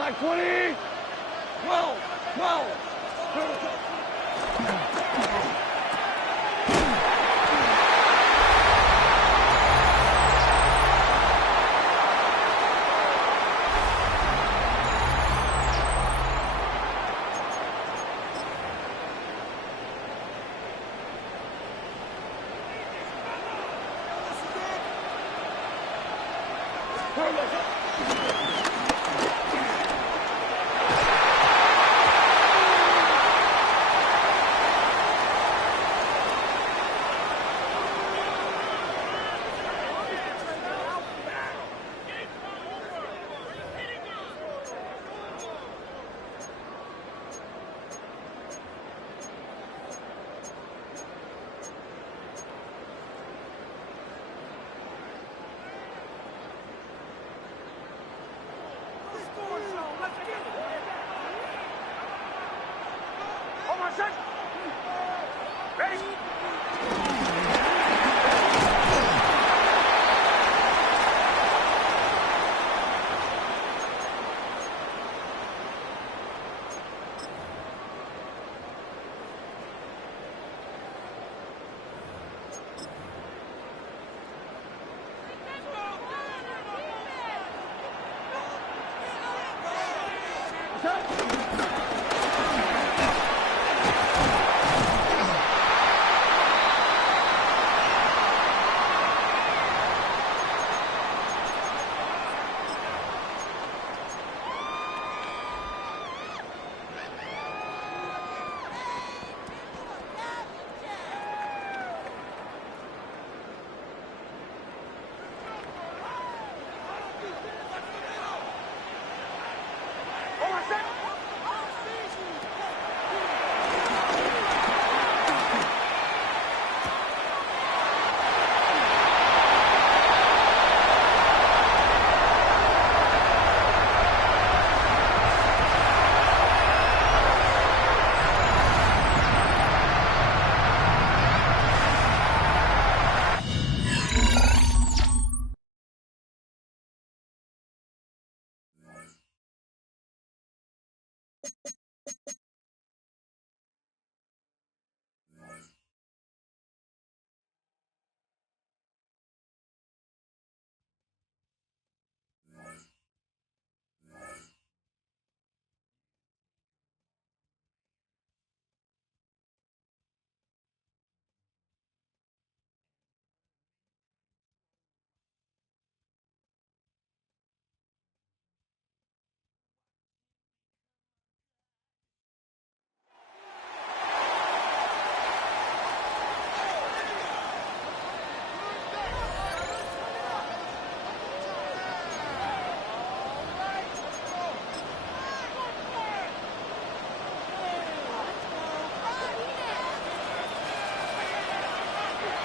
Black 20! 12! 12!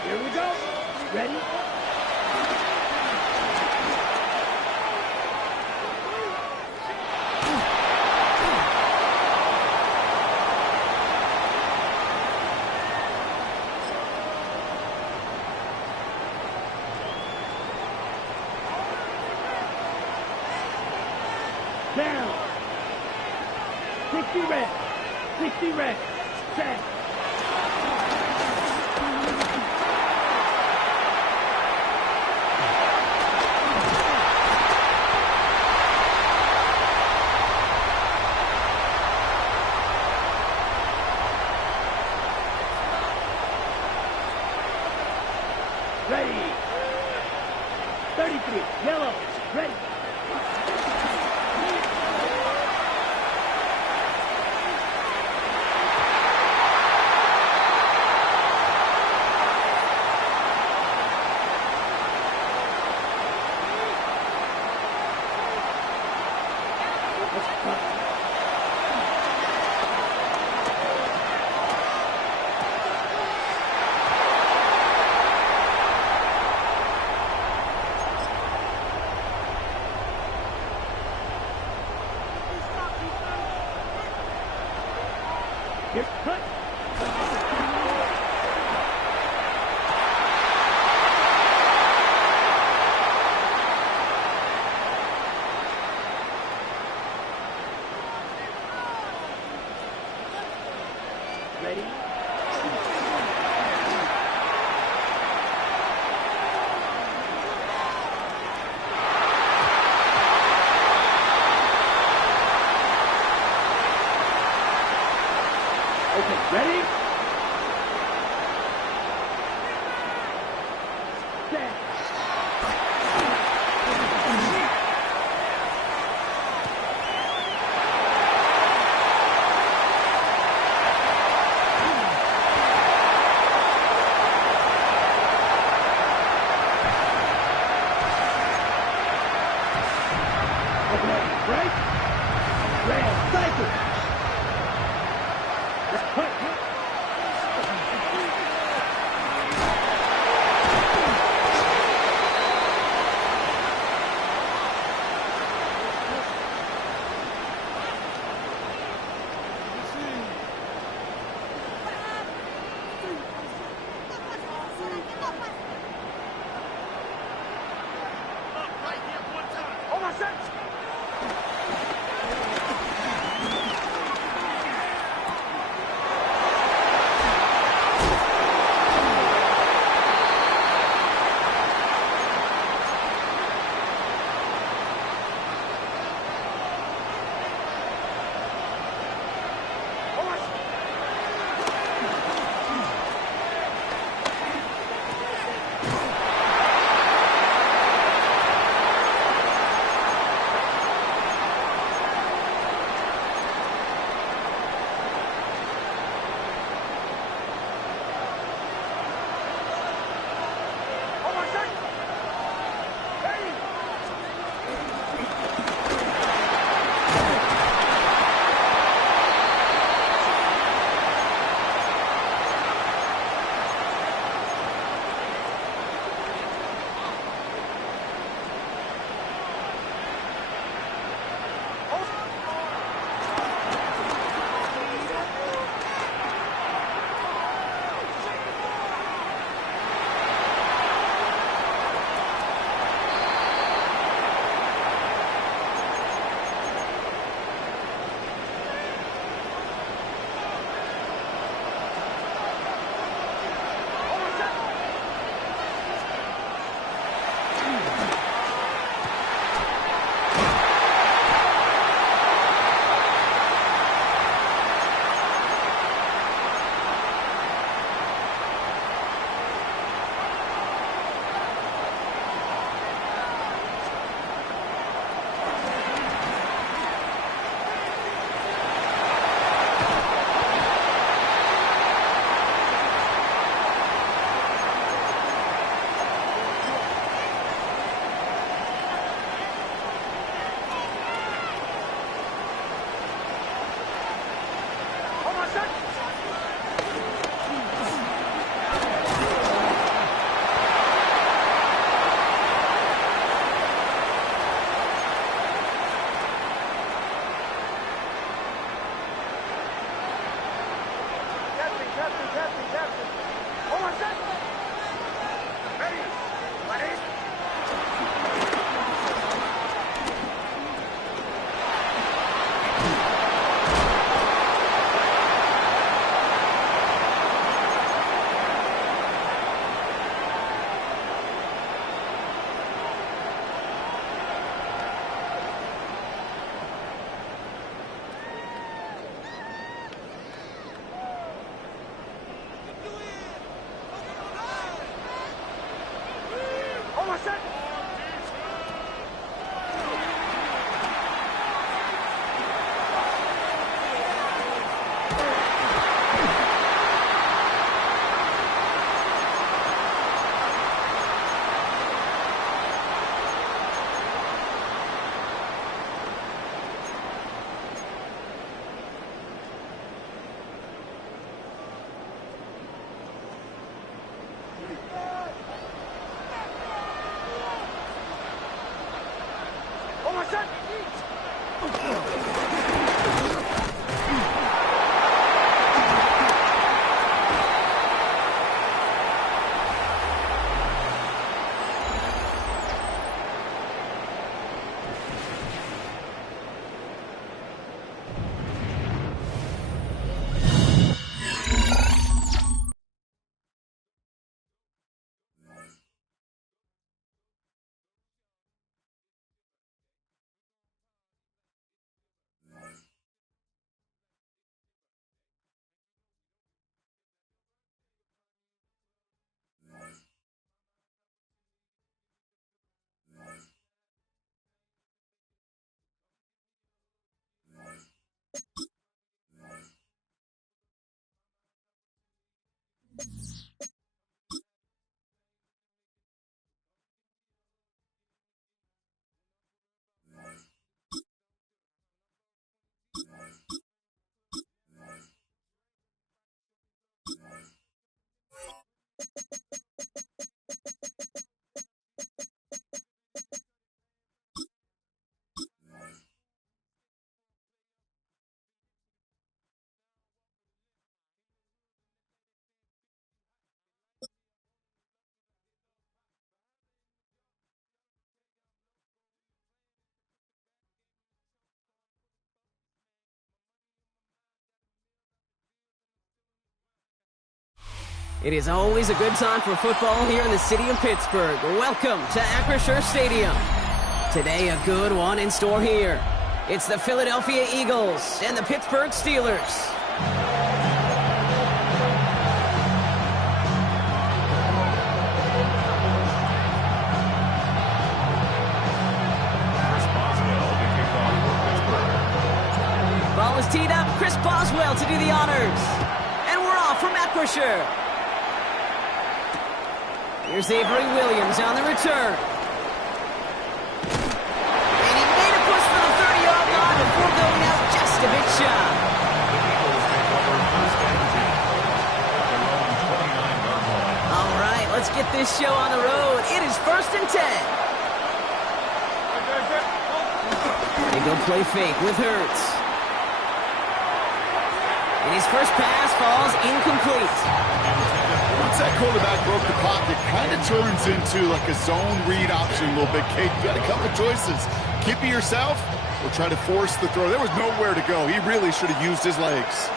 Here we go. Ready? Down. 60 red. 60 red. Set. Ready. 33. Yellow. Ready. Here's cut. Ready? Okay, ready? Set. Okay, right? Red, cycle. Cut. Hold on, set. It is always a good time for football here in the city of Pittsburgh. Welcome to Acrisure Stadium. Today, a good one in store here. It's the Philadelphia Eagles and the Pittsburgh Steelers. Ball is teed up. Chris Boswell to do the honors. And we're off from Acrisure. Here's Avery Williams on the return. And he made a push for the 30-yard line before going out just a bit shy. All right, let's get this show on the road. It is 1st and 10. They go play fake with Hurts. And his first pass falls incomplete. Once that quarterback broke the pocket, kind of turns into like a zone read option a little bit. Kate, you got a couple choices. Keep it yourself or try to force the throw. There was nowhere to go. He really should have used his legs.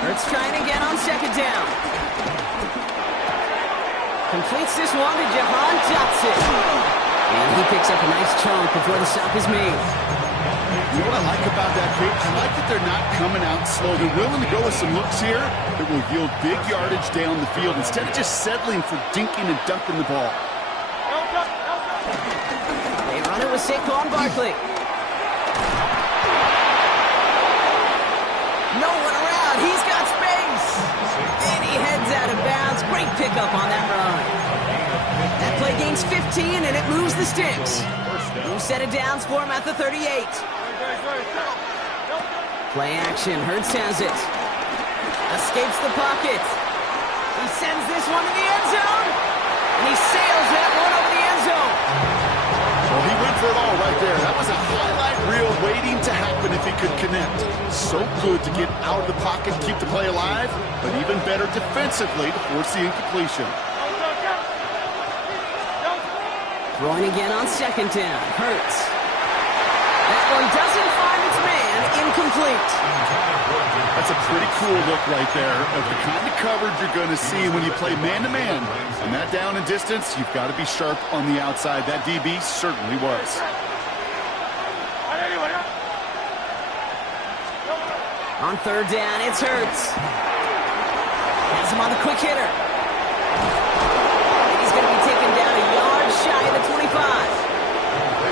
Hurts trying again on 2nd down. Completes this one to Jahan Dotson. And he picks up a nice chunk before the stop is made. You know what I like about that, Kate? I like that they're not coming out slow. They're willing to go with some looks here that will yield big yardage down the field instead of just settling for dinking and dunking the ball. They run it with Saquon Barkley. No one around. He's got space. And he heads out of bounds. Great pickup on that run. That play gains 15, and it moves the sticks. New set of downs for him at the 38. Play action. Hurts has it. Escapes the pocket. He sends this one to the end zone. And he sails that one over the end zone. Well, he went for it all right there. That was a highlight reel waiting to happen if he could connect. So good to get out of the pocket, keep the play alive, but even better defensively to force the incompletion. Throwing again on 2nd down. Hurts. That one doesn't find its man. Incomplete. That's a pretty cool look right there of the kind of coverage you're going to see when you play man-to-man. And that down and distance, you've got to be sharp on the outside. That DB certainly was. On 3rd down, it's Hurts. Has him on the quick hitter. And he's going to be taken down a yard shy of the 25.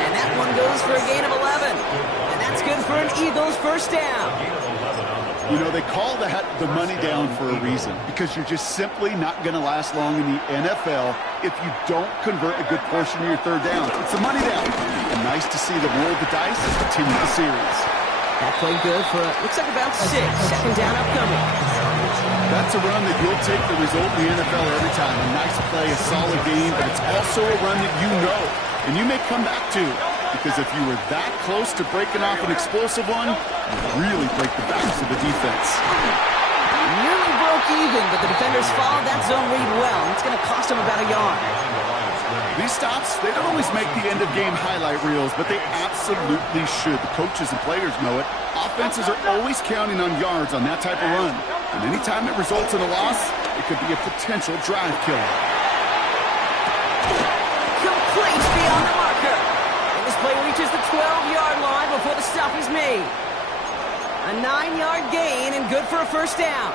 And that one goes for a gain of 11. And that's good for an Eagles first down. You know, they call that the money down for a reason, because you're just simply not going to last long in the NFL if you don't convert a good portion of your 3rd down. It's the money down. And nice to see them roll the dice and continue the series. That played good for, looks like about 6. 2nd down upcoming. That's a run that you'll take the result in the NFL every time. A nice play, a solid game, but it's also a run that you know And you may come back too, because if you were that close to breaking off an explosive one, you really break the backs of the defense. Nearly broke even, but the defenders followed that zone read well. It's going to cost them about a yard. These stops, they don't always make the end-of-game highlight reels, but they absolutely should. The coaches and players know it. Offenses are always counting on yards on that type of run. And anytime it results in a loss, it could be a potential drive killer. Complete beyond the marker. And this play reaches the 12-yard line before the stop is made. A 9-yard gain and good for a first down.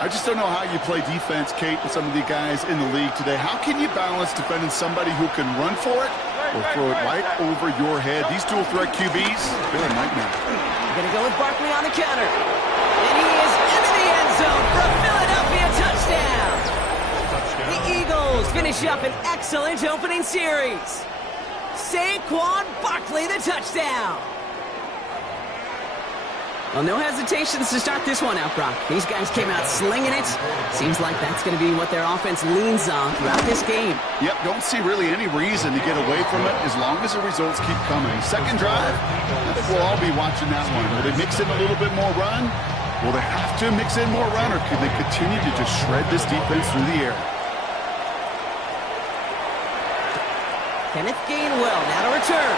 I just don't know how you play defense, Kate, with some of the guys in the league today. How can you balance defending somebody who can run for it or throw it right over your head? These dual-threat QBs, they're a nightmare. Going to go with Barkley on the counter. And he is into the end zone for a Philadelphia touchdown. The Eagles finish up an excellent opening series. Saquon Barkley, the touchdown. Well, no hesitations to start this one out, Brock. These guys came out slinging it. Seems like that's going to be what their offense leans on throughout this game. Yep, don't see really any reason to get away from it as long as the results keep coming. Second drive, I think we'll all be watching that one. Will they mix in a little bit more run? Will they have to mix in more run, or can they continue to just shred this defense through the air? Kenneth Gainwell now to return.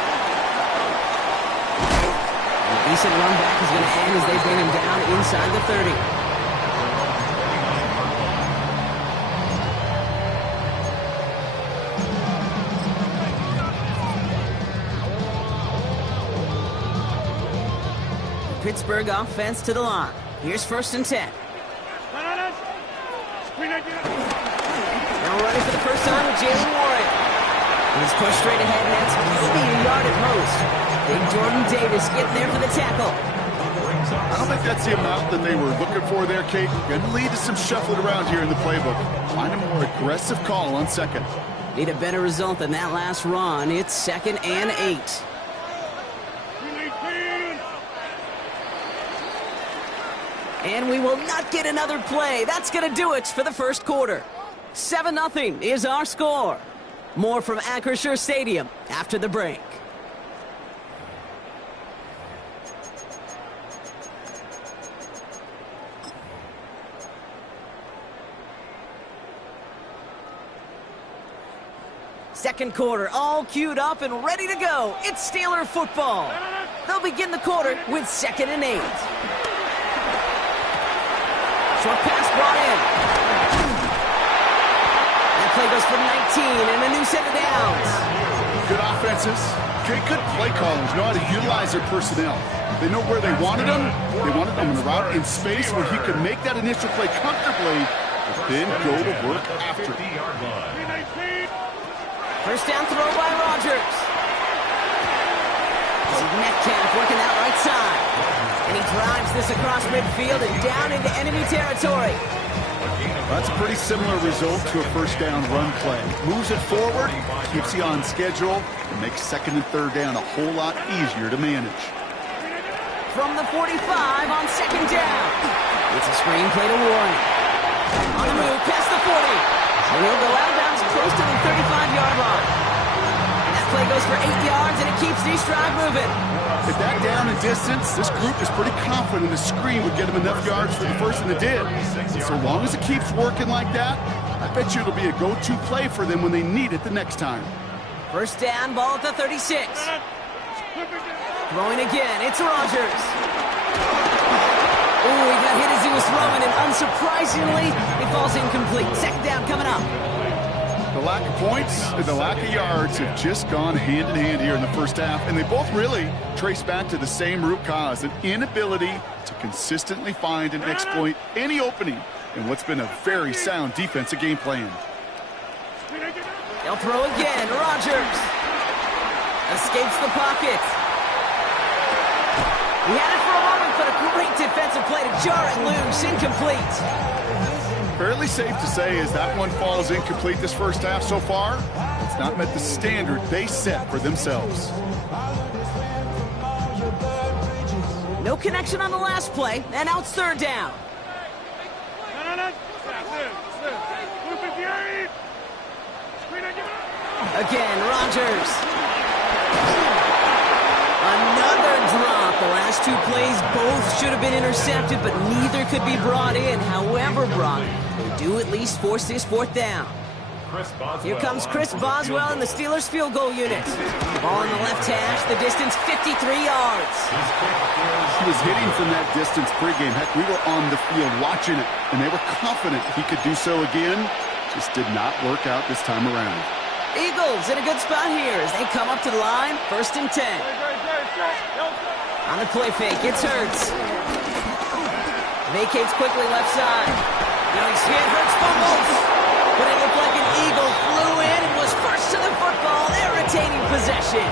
A decent run back is going to end as they bring him down inside the 30. The Pittsburgh offense to the line. Here's 1st and 10. Now running for the first time with Jalen Warren. He's pushed straight ahead, and that's maybe a yard at most. Big Jordan Davis getting there for the tackle. I don't think that's the amount that they were looking for there, Kate. Going to lead to some shuffling around here in the playbook. Find a more aggressive call on second. Need a better result than that last run. It's 2nd and 8. And we will not get another play. That's going to do it for the first quarter. 7-0 is our score. More from Acrisure Stadium after the break. Second quarter, all queued up and ready to go. It's Steeler football. They'll begin the quarter with 2nd and 8. Short pass brought in. That play goes for 19 and a new set of downs. Good offenses. Good play callers know how to utilize their personnel. They know where they wanted them. They wanted them in the route in space where he could make that initial play comfortably, but then go to work after. First down throw by Rodgers. This is Metcalf working that right side. And he drives this across midfield and down into enemy territory. That's a pretty similar result to a first down run play. Moves it forward, keeps you on schedule, and makes 2nd and 3rd down a whole lot easier to manage. From the 45 on 2nd down. It's a screen play to Warren. On the move, past the 40. And he'll go out of bounds close to the 35-yard line. That play goes for 8 yards, and it keeps these drive moving. At that down and distance, this group is pretty confident the screen would get them enough yards for the first, and it did. So long as it keeps working like that, I bet you it'll be a go-to play for them when they need it the next time. First down, ball at the 36. Throwing again, it's Rodgers. Ooh, he got hit as he was throwing, and unsurprisingly, he falls incomplete. 2nd down coming up. The lack of points and the lack of yards have just gone hand in hand here in the first half, and they both really trace back to the same root cause, an inability to consistently find and exploit any opening in what's been a very sound defensive game plan. They'll throw again. Rodgers escapes the pocket. He had it for a moment, but a great defensive play to jar it loose. Incomplete. Fairly safe to say as that one falls incomplete this first half so far, it's not met the standard they set for themselves. No connection on the last play, and now it's 3rd down. Again, Rodgers. Another drop. The last two plays both should have been intercepted, but neither could be brought in. However, Brock, they do at least force this fourth down. Here comes Chris Boswell in the Steelers field goal unit. Ball in the left hash, the distance 53 yards. He was hitting from that distance pregame. Heck, we were on the field watching it, and they were confident he could do so again. Just did not work out this time around. Eagles in a good spot here as they come up to the line, 1st and 10. On the play fake, it's Hurts. Vacates quickly left side. Now he's hit, Hurts fumbles. But it looked like an Eagle flew in and was first to the football. They're retaining possession.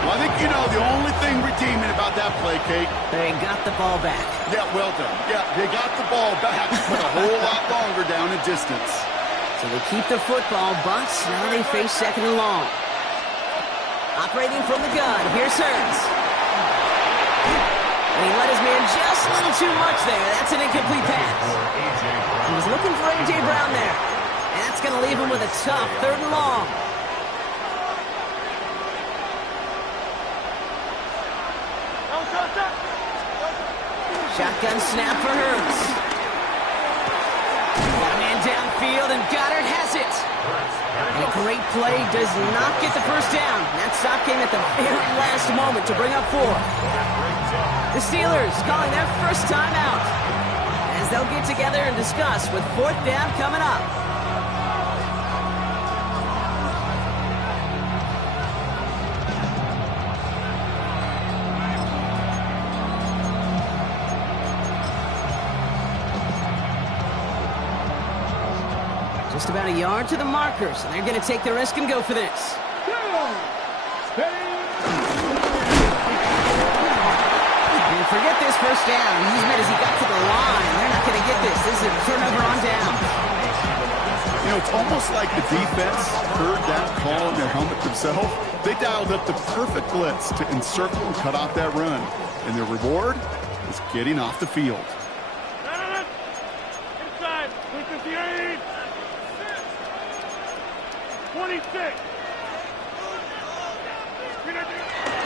Well, I think you know the only thing redeeming about that play, Kate. They got the ball back. Yeah, well done. Yeah, they got the ball back, but a whole lot longer down in distance. So they keep the football, but now they face 2nd and long. Operating from the gun, here's Hurts. And he let his man just a little too much there. That's an incomplete pass. He was looking for A.J. Brown there. And that's going to leave him with a tough 3rd and long. Shotgun snap for Hurts. Got a man downfield, and Goddard has it. And a great play does not get the first down. That stop came at the very last moment to bring up 4. The Steelers calling their first timeout as they'll get together and discuss with 4th down coming up. Just about a yard to the markers, and they're going to take the risk and go for this. And forget this first down. He's made as he got to the line. They're not going to get this. This is a turnover on down. You know, it's almost like the defense heard that call in their helmet themselves. They dialed up the perfect blitz to encircle and cut off that run. And their reward is getting off the field. Inside, 58. 26.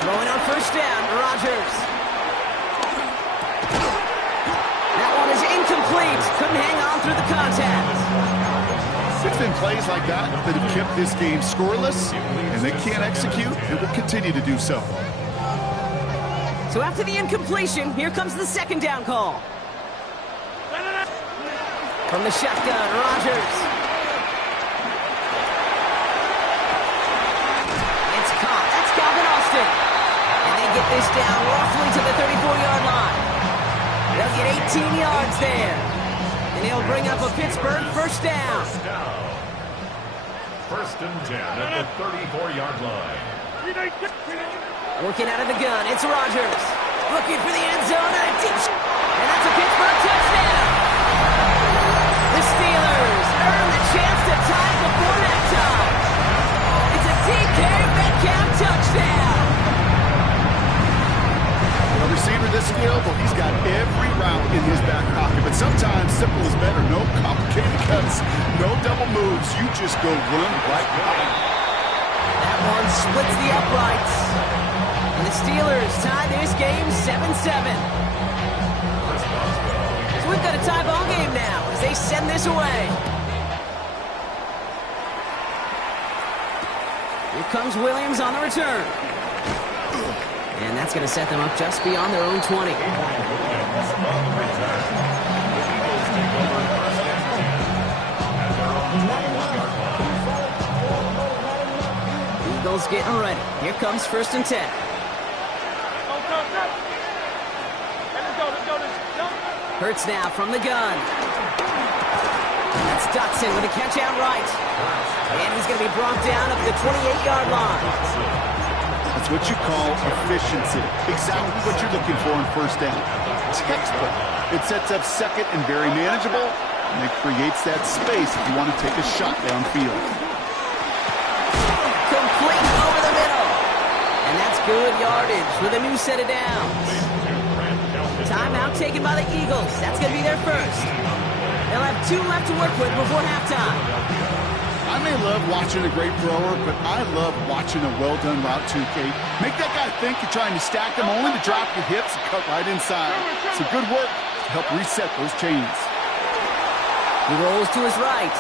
Throwing on first down, Rodgers. That one is incomplete. Couldn't hang on through the contact. It's been plays like that that have kept this game scoreless, and they can't execute, and will continue to do so. So after the incompletion, here comes the 2nd down call. From the shotgun, Rodgers. It's caught. That's Calvin Austin. And they get this down roughly to the 34-yard line. They'll get 18 yards there. And he'll bring up a Pittsburgh first down. 1st and 10 at the 34-yard line. Working out of the gun, it's Rodgers. Looking for the end zone, and a deep shot. And that's a Pittsburgh touchdown. The Steelers earn the chance to tie before halftime. It's a DK Metcalf touchdown. A receiver this skilled, well, he's got every route in his back pocket. But sometimes simple is better. No complicated cuts, no double moves. You just go run right by him. That one splits the uprights. And the Steelers tie this game 7-7. So we've got a tie ball game now as they send this away. Here comes Williams on the return. And that's going to set them up just beyond their own 20. Eagles getting ready. Here comes 1st and 10. Hurts now from the gun. That's Dotson with a catch out right. And he's going to be brought down at the 28-yard line. That's what you call efficiency. Exactly what you're looking for in first down. Textbook. It sets up 2nd and very manageable, and it creates that space if you want to take a shot downfield. Complete over the middle. And that's good yardage with a new set of downs. Timeout taken by the Eagles. That's going to be their first. They'll have 2 left to work with before halftime. I may love watching a great thrower, but I love watching a well-done route too, Kate. Make that guy think you're trying to stack them only to drop your hips and cut right inside. Some good work to help reset those chains. He rolls to his right.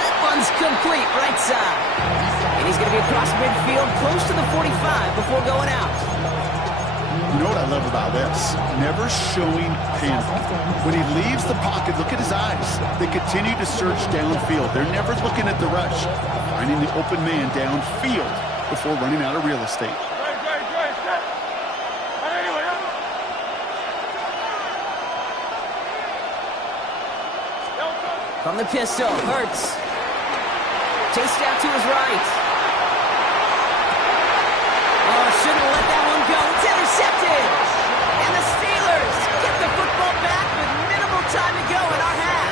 That one's complete, right side. And he's going to be across midfield, close to the 45 before going out. You know what I love about this? Never showing panic. When he leaves the pocket, look at his eyes. They continue to search downfield. They're never looking at the rush. Finding the open man downfield before running out of real estate. From the pistol, Hurts. Chased out to his right. Oh, shouldn't have let that one go. It's intercepted. And the Steelers get the football back with minimal time to go in our half.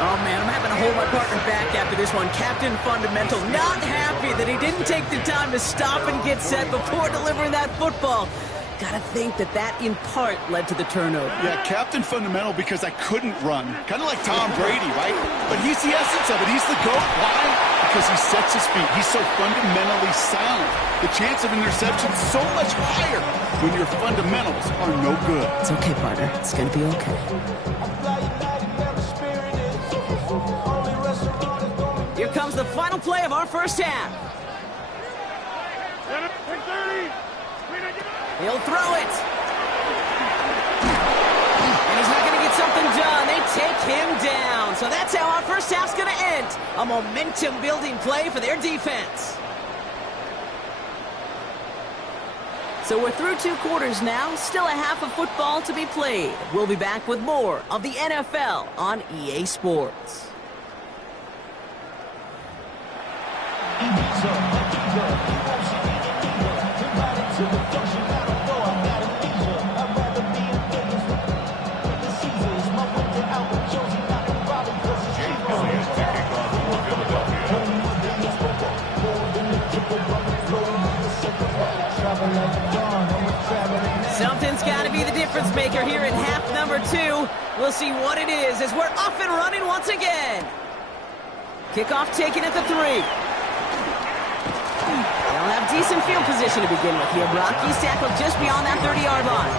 Oh, man, I'm having to hold my partner back after this one. Captain Fundamental not happy that he didn't take the time to stop and get set before delivering that football. Gotta think that in part led to the turnover. Yeah, Captain Fundamental because I couldn't run. Kind of like Tom Brady, right? But he's the essence of it. He's the GOAT. Why? Because he sets his feet. He's so fundamentally sound. The chance of interception is so much higher when your fundamentals are no good. It's okay, partner. It's gonna be okay. Here comes the final play of our first half. He'll throw it. And he's not going to get something done. They take him down. So that's how our first half's going to end. A momentum-building play for their defense. So we're through 2 quarters now. Still a half of football to be played. We'll be back with more of the NFL on EA Sports. Something's got to be the difference maker here in half number 2. We'll see what it is as we're off and running once again. Kickoff taken at the 3. They'll have decent field position to begin with here, Brock. He's tackled just beyond that 30-yard line.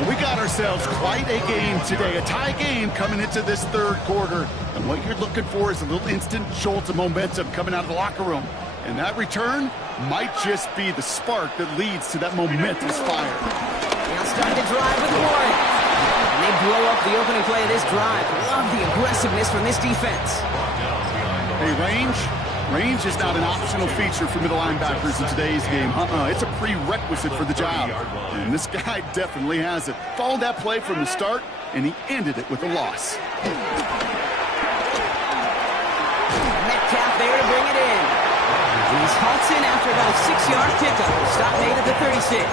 Well, we got ourselves quite a game today, a tie game coming into this 3rd quarter. And what you're looking for is a little instant jolt of momentum coming out of the locker room. And that return might just be the spark that leads to that momentous fire. Now starting to drive with Warren. And they blow up the opening play of this drive. Love the aggressiveness from this defense. Hey, range is not an optional feature for middle linebackers in today's game. It's a prerequisite for the job. And this guy definitely has it. Followed that play from the start, and he ended it with a loss. Metcalf there to bring it in. He's halts in after about a 6-yard pickup. Stop made at the 36.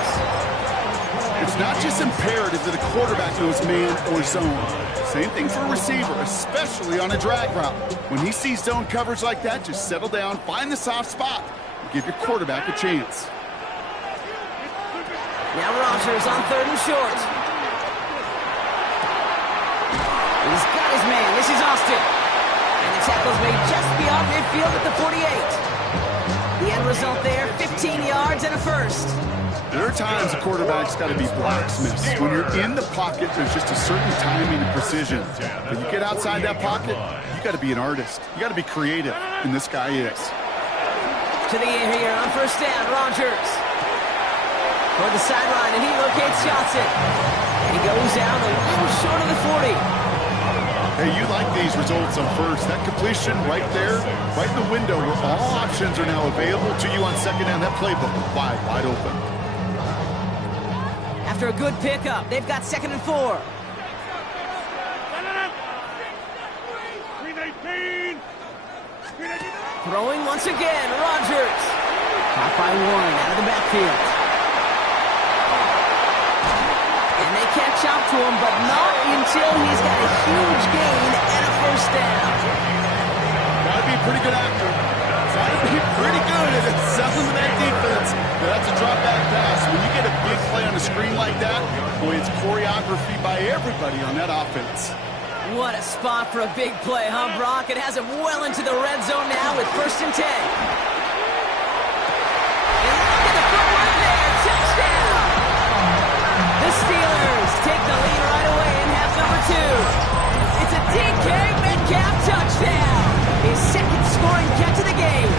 It's not just imperative that a quarterback knows man or zone. Same thing for a receiver, especially on a drag route. When he sees zone coverage like that, just settle down, find the soft spot, and give your quarterback a chance. Now Rodgers on 3rd and short. He's got his man. This is Austin. And the tackle's made just beyond midfield at the 48. The end result there, 15 yards and a first. There are times a quarterback's got to be blacksmiths. When you're in the pocket, there's just a certain timing and precision. When you get outside that pocket, you got to be an artist. You got to be creative, and this guy is. To the air here on first down, Rodgers. Toward the sideline, and he locates Johnson. And he goes down a little short of the 40. Hey, you like these results on first. That completion right there, right in the window where all options are now available to you on second down. That playbook is wide open. After a good pickup, they've got 2nd and 4. Throwing once again, Rodgers. Caught by Warren out of the backfield. And they catch up to him, but not until he's got a huge gain and a first down. Gotta be a pretty good actor. Gotta be pretty good at selling to that defense. That's a drop back pass. When you get a big play on a screen like that, boy, it's choreography by everybody on that offense. What a spot for a big play, huh, Brock? It has him well into the red zone now with 1st and 10. And look at the footwork there. Touchdown! The Steelers take the lead right away in half number 2. It's a DK Metcalf touchdown. His 2nd scoring catch of the game.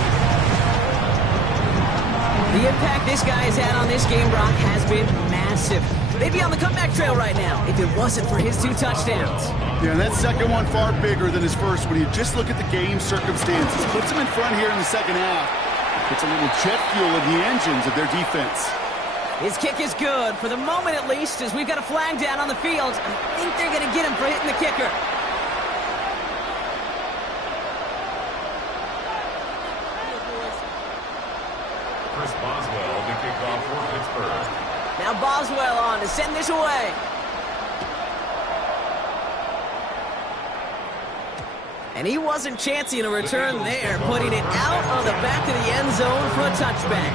The impact this guy has had on this game, Brock, has been massive. They'd be on the comeback trail right now if it wasn't for his 2 touchdowns. Yeah, that second one far bigger than his first when you just look at the game circumstances. Puts him in front here in the second half. Puts a little jet fuel in the engines of their defense. His kick is good, for the moment at least, as we've got a flag down on the field. I think they're going to get him for hitting the kicker. Chris Boswell, the kickoff for Pittsburgh. Now Boswell on to send this away. And he wasn't chancing a return there, putting it out of the back of the end zone for a touchback.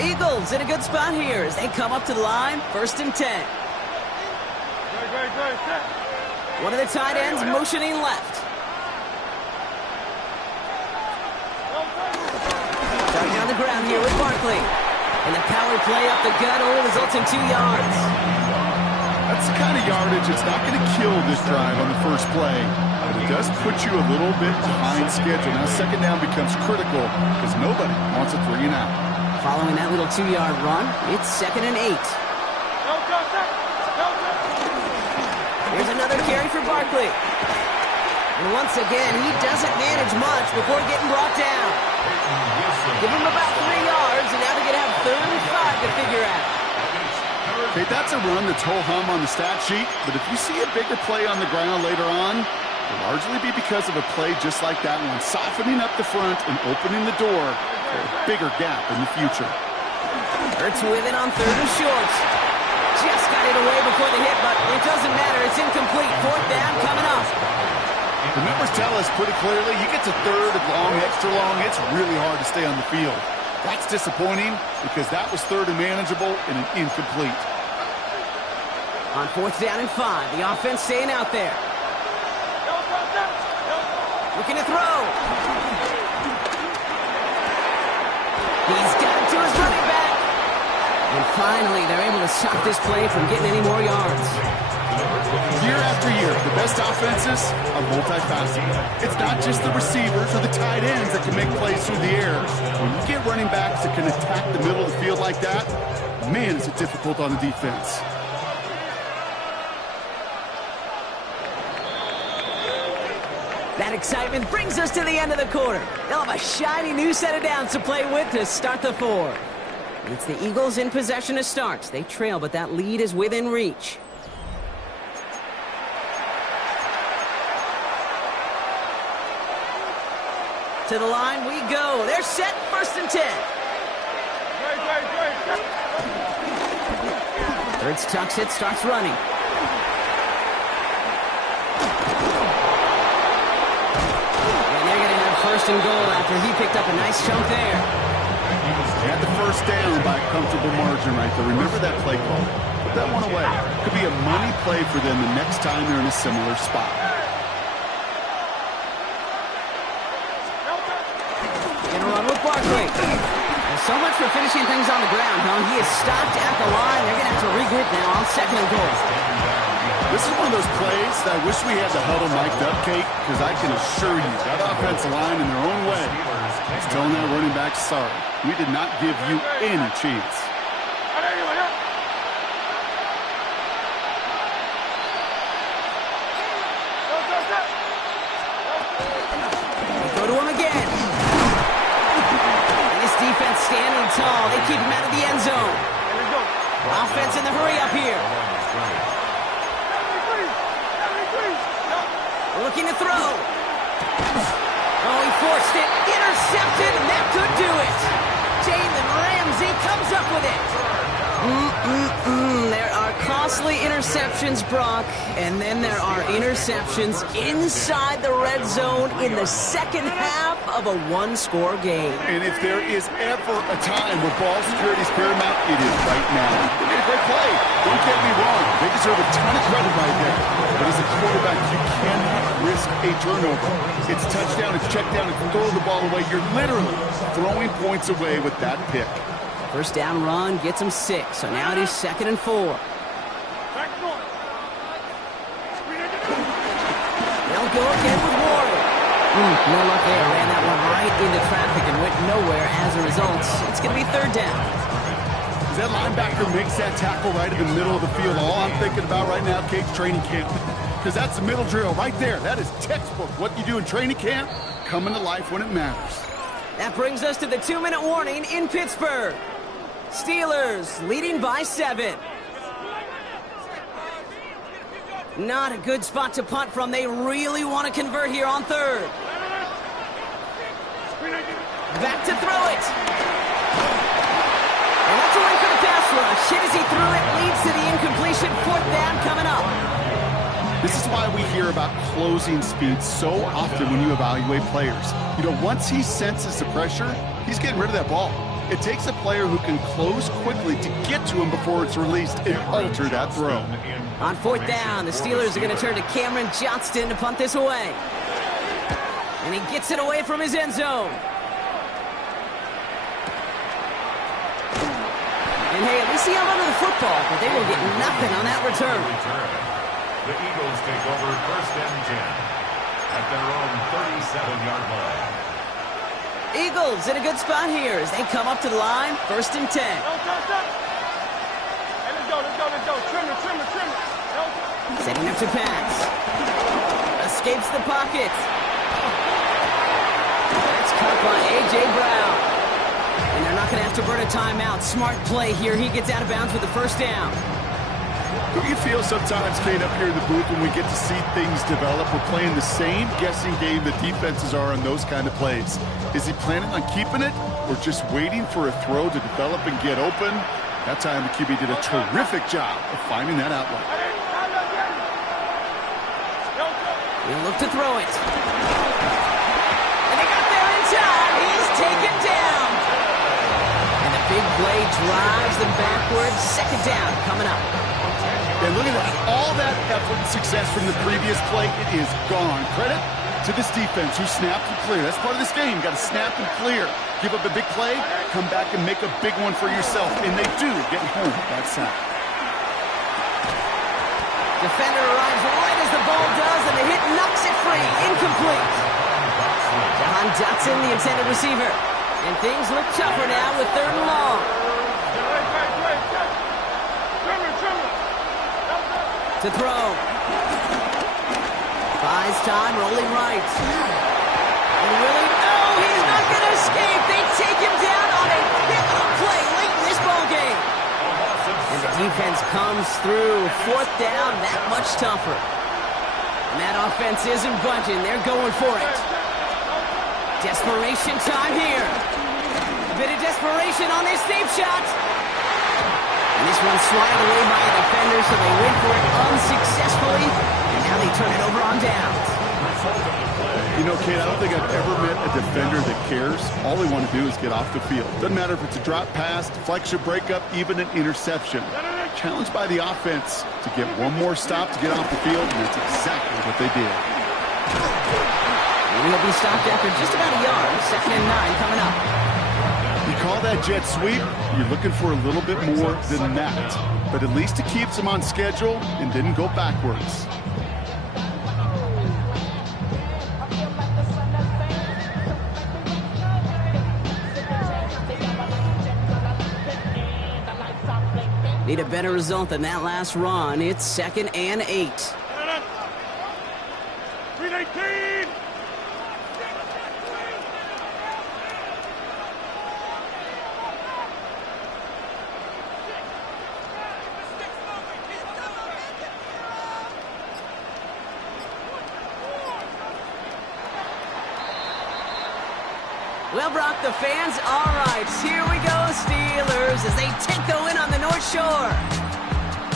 Eagles in a good spot here as they come up to the line, 1st and 10. One of the tight ends motioning left. Starting on the ground here with Barkley. And the power play up the gut only results in 2 yards. That's the kind of yardage that's not going to kill this drive on the first play. But it does put you a little bit behind schedule. Now second down becomes critical because nobody wants a 3 and out. Following that little 2-yard run, it's 2nd and 8. Here's another carry for Barkley. And once again, he doesn't manage much before getting brought down. Give him about 3 yards, and now they're going to have 3rd and 5 to figure out. Okay, that's a run that's ho-hum on the stat sheet, but if you see a bigger play on the ground later on, it'll largely be because of a play just like that one, softening up the front and opening the door for a bigger gap in the future. Hurts with it on 3rd and short. Just got it away before the hit, but it doesn't matter. It's incomplete. 4th down coming up. The numbers tell us pretty clearly, you get to 3rd and long, extra long, it's really hard to stay on the field. That's disappointing because that was 3rd and manageable and an incomplete. On 4th down and 5, the offense staying out there. Looking to throw. He's got it to his running back. And finally, they're able to stop this play from getting any more yards. Year after year, the best offenses are multifaceted. It's not just the receivers or the tight ends that can make plays through the air. When you get running backs that can attack the middle of the field like that, man, is it difficult on the defense. That excitement brings us to the end of the quarter. They'll have a shiny new set of downs to play with to start the 4. It's the Eagles in possession to start. They trail, but that lead is within reach. To the line we go. They're set, 1st and 10. Hurts tucks it, starts running. And they're going to have 1st and goal after he picked up a nice chunk there. They had the 1st down by a comfortable margin right there. Remember that play call. Put that one away. Could be a money play for them the next time they're in a similar spot. Gonna run with Barkley. Well, so much for finishing things on the ground, huh? He is stopped at the line. They're gonna have to regroup now on 2nd and goal. This is one of those plays that I wish we had the huddle mic'd up, Kate, because I can assure you that offensive line in their own way is telling that running back, sorry, we did not give you any chance. Go to him again. And this defense standing tall. They keep him out of the end zone. Offense in the hurry up here. Looking to throw. Oh, he forced it. Intercepted, and that could do it. Jalen Ramsey comes up with it. There are costly interceptions, Brock, and then there are interceptions inside the red zone in the second half of a one-score game. And if there is ever a time where ball security is paramount, it is right now. They made a great play. Don't get me wrong. They deserve a ton of credit right there. But as a quarterback, you cannot risk a turnover. It's touchdown, it's check down, it's throw the ball away. You're literally throwing points away with that pick. First down run gets him 6, so now it is 2nd and 4. They'll go again with Warren. No luck there. Ran that one right into traffic and went nowhere as a result. It's going to be 3rd down. As that linebacker makes that tackle right in the middle of the field, all I'm thinking about right now, Kate's training camp. Because that's the middle drill right there. That is textbook. What you do in training camp, coming to life when it matters. That brings us to the 2-minute warning in Pittsburgh. Steelers leading by 7. Not a good spot to punt from. They really want to convert here on 3rd. Back to throw it. And that's away for the pass rush. Hit as he threw it. Leads to the incompletion. 4th down coming up. This is why we hear about closing speed so often when you evaluate players. You know, once he senses the pressure, he's getting rid of that ball. It takes a player who can close quickly to get to him before it's released and alter that throw. On 4th down, the Steelers are going to turn to Cameron Johnston to punt this away. And he gets it away from his end zone. And hey, at least he held onto the football, but they will get nothing on that return. The Eagles take over 1st and 10 at their own 37-yard line. Eagles in a good spot here as they come up to the line. 1st and 10. Hey, let's go. Trim it. Setting up to pass. Escapes the pocket. That's caught by A.J. Brown. And they're not going to have to burn a timeout. Smart play here. He gets out of bounds with the 1st down. Don't you feel sometimes, Kate, up here in the booth when we get to see things develop? We're playing the same guessing game the defenses are on those kind of plays. Is he planning on keeping it or just waiting for a throw to develop and get open? That time the QB did a terrific job of finding that outlet. He'll look to throw it. And they got there in time. He's taken down. And the big play drives them backwards. 2nd down coming up. And look at that. All that effort and success from the previous play, it is gone. Credit to this defense who snapped and cleared. That's part of this game. You got to snap and clear. Give up a big play, come back and make a big one for yourself. And they do get home that sack. Defender arrives right as the ball does, and the hit knocks it free. Incomplete. John Dotson, the intended receiver. And things look tougher now with 3rd and long. To throw. Buys time, rolling right. And really, no, he's not going to escape. They take him down on a pivotal play late in this ball game. And the defense comes through. 4th down, that much tougher. And that offense isn't budging. They're going for it. Desperation time here. A bit of desperation on this deep shot. And this one's swatted away by a defender, so they went for it unsuccessfully. And now they turn it over on downs. You know, Kate, I don't think I've ever met a defender that cares. All they want to do is get off the field. Doesn't matter if it's a drop pass, deflection, breakup, even an interception. Challenged by the offense to get one more stop to get off the field, and that's exactly what they did. And he'll be stopped after just about a yard. 2nd and 9 coming up. You call that jet sweep, you're looking for a little bit more than that. But at least it keeps them on schedule and didn't go backwards. Need a better result than that last run. It's 2nd and 8. 319. Well, Brock, the fans, all right, here we go, Steelers, as they take the win on the North Shore.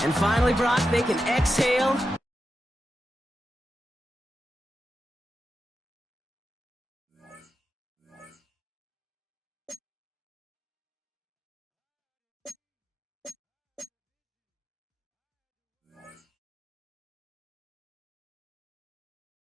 And finally, Brock, they can exhale